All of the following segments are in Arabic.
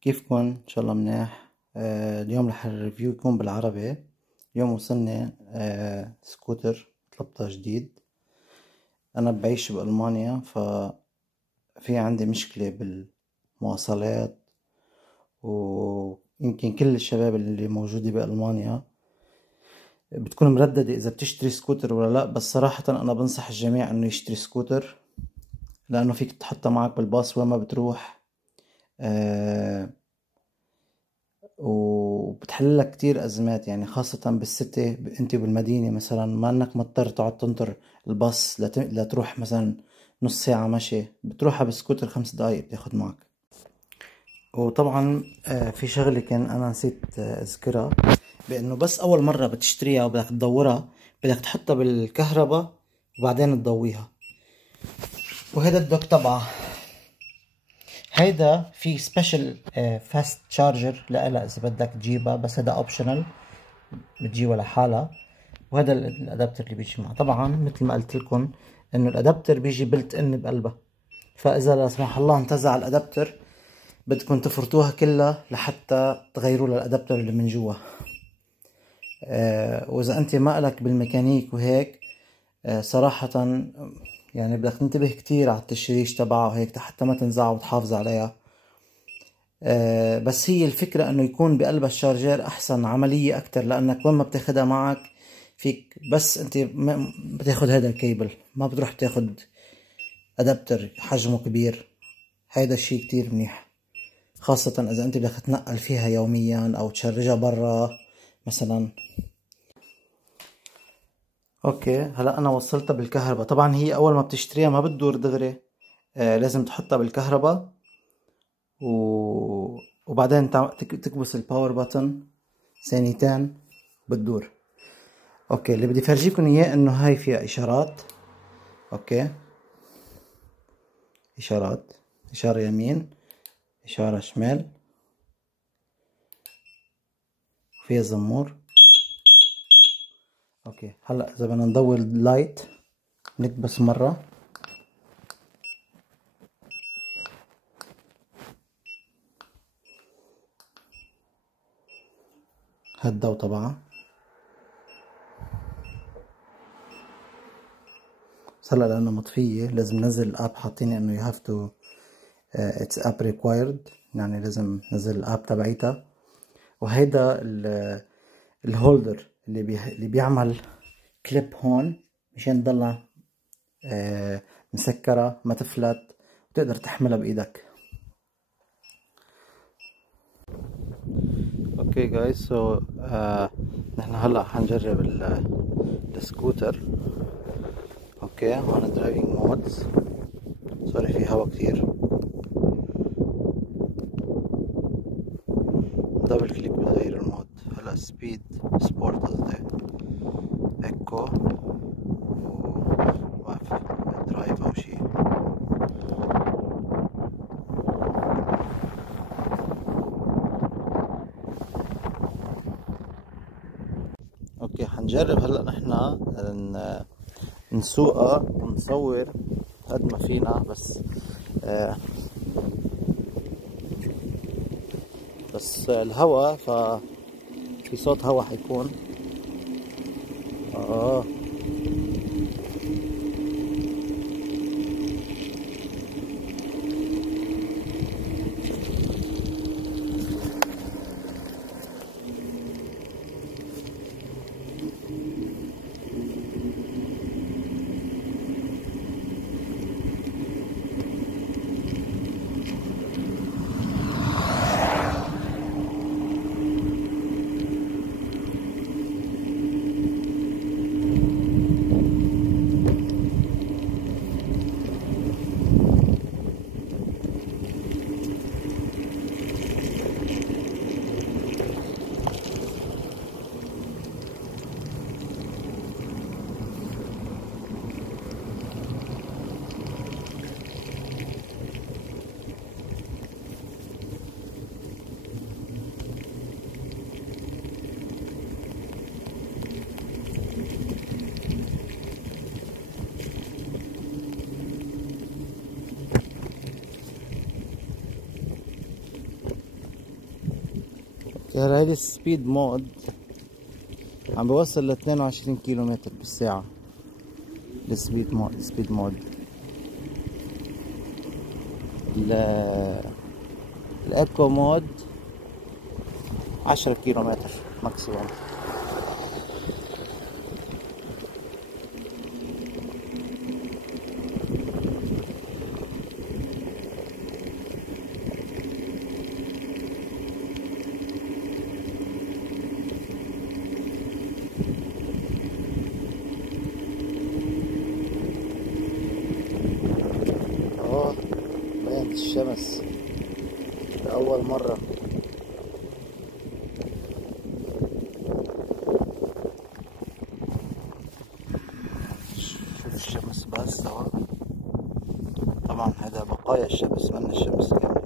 كيفكن؟ ان شاء الله منيح. اليوم رح الريفيو يكون بالعربي. اليوم وصلني سكوتر طلبته جديد. انا بعيش بألمانيا، ففي عندي مشكلة بالمواصلات، ويمكن كل الشباب اللي موجودة بألمانيا بتكون مرددة اذا بتشتري سكوتر ولا لا. بس صراحة انا بنصح الجميع انه يشتري سكوتر، لانه فيك تحطها معك بالباص وين ما بتروح. وبتحللك كتير أزمات، يعني خاصة بالستي. انت بالمدينة مثلا ما انك مضطر تقعد تنطر الباص لتروح مثلا نص ساعة مشي، بتروحها بسكوتر 5 دقايق بتاخد معك. وطبعا في شغلة كان انا نسيت اذكرها، بانه بس اول مرة بتشتريها وبدك تدورها بدك تحطها بالكهرباء وبعدين تضويها. وهذا الدوك تبعها، هيدا في سبيشال فاست تشارجر لها اذا بدك تجيبها، بس هذا اوبشنال بتجيبها لحالها. وهذا الادابتر اللي بيجي معه. طبعا مثل ما قلت لكم انه الادابتر بيجي بلت ان بقلبها، فاذا لا سمح الله انتزع الادابتر بدكم تفرطوها كلها لحتى تغيروا لها الادابتر اللي من جوا. واذا انت ما لك بالميكانيك وهيك، صراحة يعني بدك تنتبه كتير على التشريش تبعها وهيك حتى ما تنزع وتحافظ عليها. بس هي الفكرة انه يكون بقلب الشارجر احسن، عملية اكتر، لانك وين ما بتاخدها معك فيك بس انت بتاخد هذا الكيبل، ما بتروح تاخد ادابتر حجمه كبير. هيدا الشي كتير منيح، خاصة اذا انت بدك تنقل فيها يوميا او تشرجها برا مثلا. اوكي، هلا انا وصلتها بالكهرباء. طبعا هي اول ما بتشتريها ما بتدور دغري، لازم تحطها بالكهرباء وبعدين تكبس الباور بutton ثانيتين بتدور. اوكي، اللي بدي فرجيكم اياه انه هاي فيها اشارات. اوكي، اشارات، اشارة يمين، اشارة شمال، فيها زمور. اوكي، هلا اذا بدنا نضوي اللايت نكبس مرة. هالضوء تبعها. بس هلا لانه مطفية لازم نزل الاب، حاطين انه you have to it's app required، يعني لازم نزل الاب تبعيتها. وهيدا الهولدر اللي بيعمل كليب هون مشان تضلها مسكرة ما تفلت وتقدر تحملها بايدك. اوكي جايز، سو نحن هلا حنجرب السكوتر. اوكي، هون درايفنج مودز. سوري في هوا كتير. دبل كليك بتغير المود. هلا سبيد سبورت قصدي، ايكو، وواقف درايف او شي. اوكي، حنجرب هلا نحنا نسوقها ونصور قد ما فينا، بس الهوا، ففي صوت هوا حيكون. هلا هيدي السبيد مود عم بوصل ل 22 كيلو متر بالساعة. السبيد مود الايكو مود 10 كيلو متر ماكسيموم. بينت الشمس لأول مرة. شوف الشمس بس اهو. طبعا هذا بقايا الشمس من الشمس كاملة.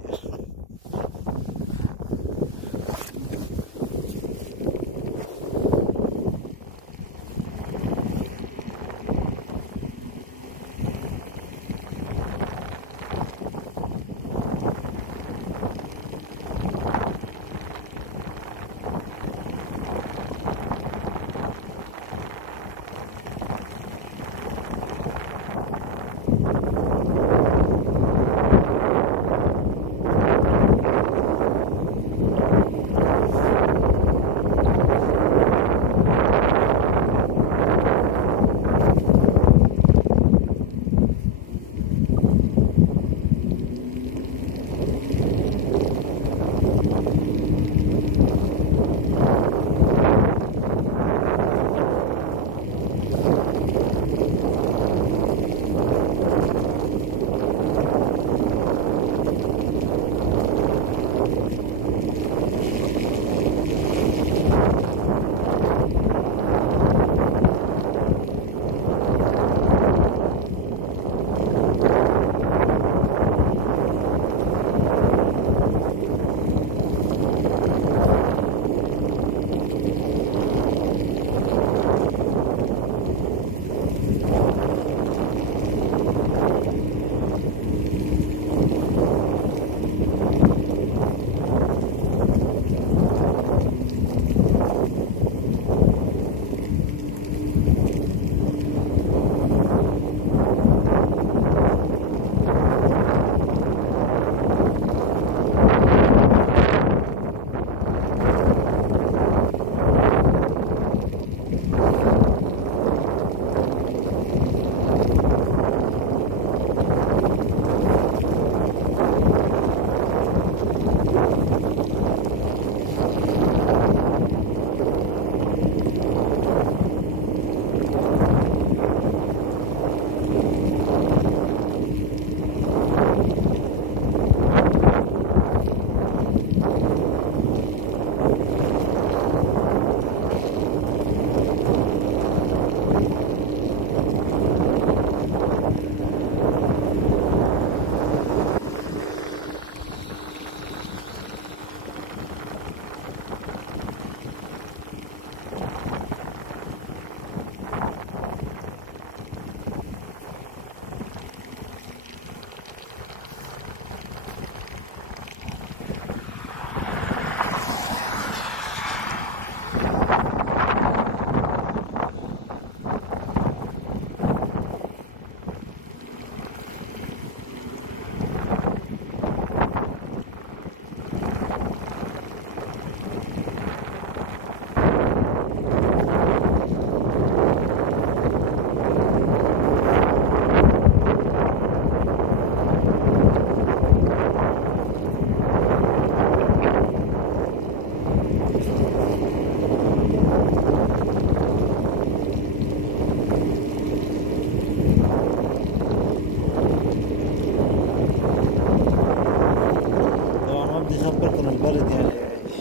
البرد يعني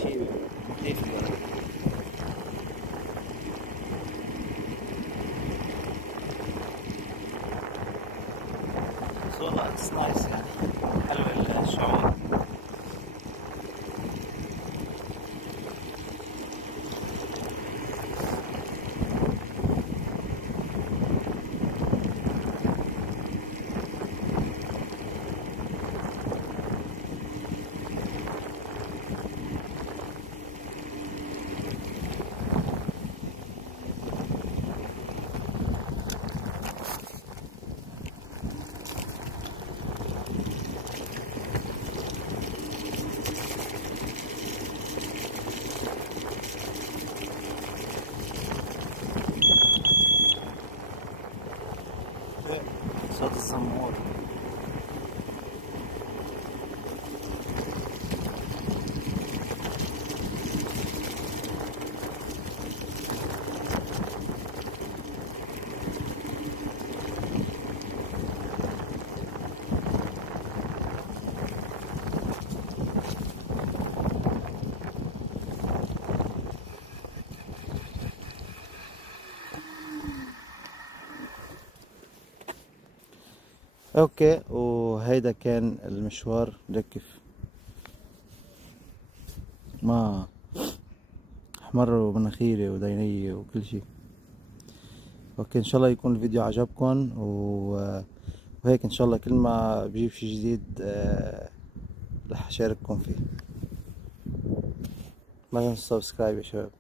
شيء مخيف البرد. So it's nice يعني حلو الشعور. اوكي، وهيدا كان المشوار. لكف ما احمر مناخيري وديني وكل شي. اوكي، ان شاء الله يكون الفيديو عجبكم، وهيك ان شاء الله كل ما بجيب شي جديد رح اشارككم فيه. ما تنسوا سبسكرايب يا شباب.